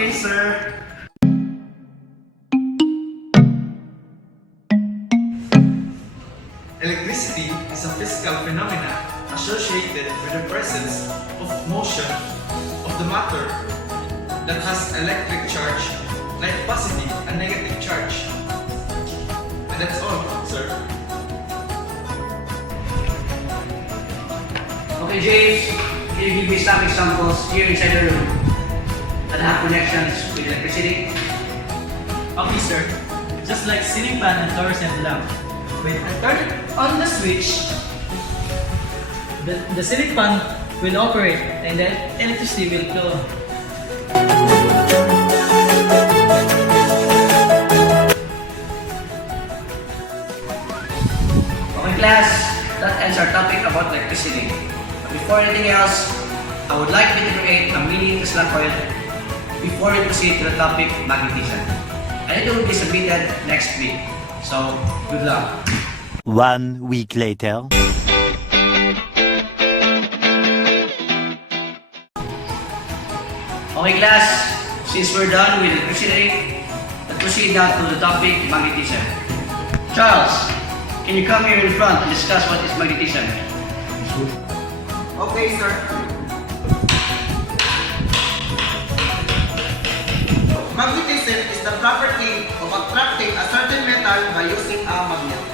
Okay, sir. Electricity is a physical phenomena associated with the presence of motion of the matter that has electric charge, like positive and negative charge. And that's all, sir. Okay, James, can you give me some examples here inside the room that have connections with electricity? Okay, sir. Just like ceiling fan and fluorescent lamp. When I turn on the switch, the ceiling fan will operate and the electricity will flow. Okay, class, that ends our topic about electricity. But before anything else, I would like you to create a mini Tesla coil before we proceed to the topic magnetism. And it will be submitted next week. So, good luck. 1 week later. Okay, class, since we're done with electricity, let's proceed now to the topic magnetism. Charles, can you come here in front and discuss what is magnetism? Okay, sir. Magnetism is the property of attracting a certain metal by using a magnet.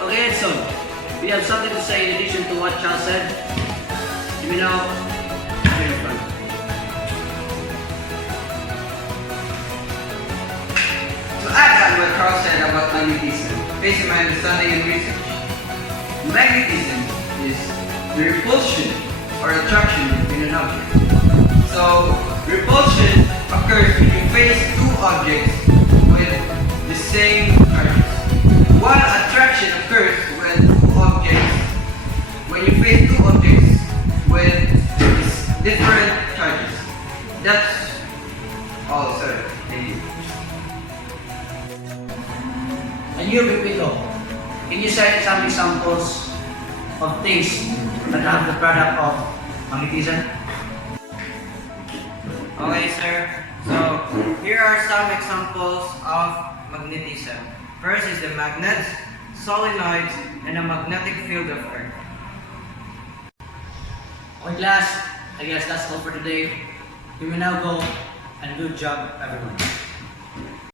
Okay, Edson, we have something to say in addition to what Charles said. You know, here in front. To add on what Carl said about magnetism, based on my understanding and research, magnetism is the repulsion or attraction between an object. So, repulsion occurs when you face two objects with the same charges, while attraction occurs when you face two objects with different charges. That's all, sir. Thank you. And you, Pipito, can you cite some examples of things that have the product of magnetism? Okay, sir. So, here are some examples of magnetism. First is the magnets, solenoids, and a magnetic field of Earth. Okay, class, I guess that's all for today. We will now go, and good job, everyone.